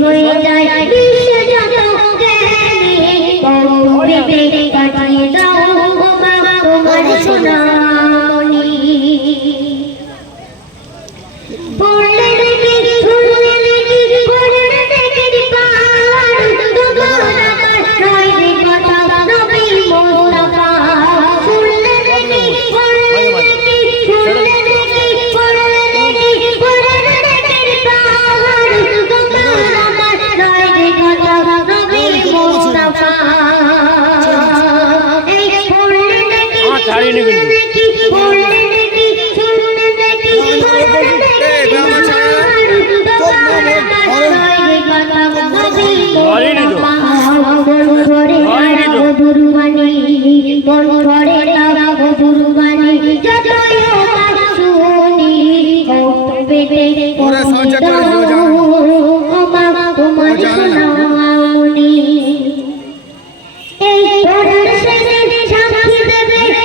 হয়ে যায় বিশ্ব যত জ্ঞানী বিবেক কাটিয়ে দাও বাবা তোমার সোনামণি পড়লে দেখি শুনলে দেখি পড়লে দেখি পার দুগুণ আমার নয় রে কথা নবী মুস্তাফা শুনলে দেখি পড়লে দেখি শুনলে দেখি পড়লে দেখি পড়লে দেখি পার দুগুণ আমার নয় রে কথা নবী মুস্তাফা এই পড়লে দেখি শুনলে দেখি পড়লে দেখি শুনলে দেখি দুর্বাণী যতই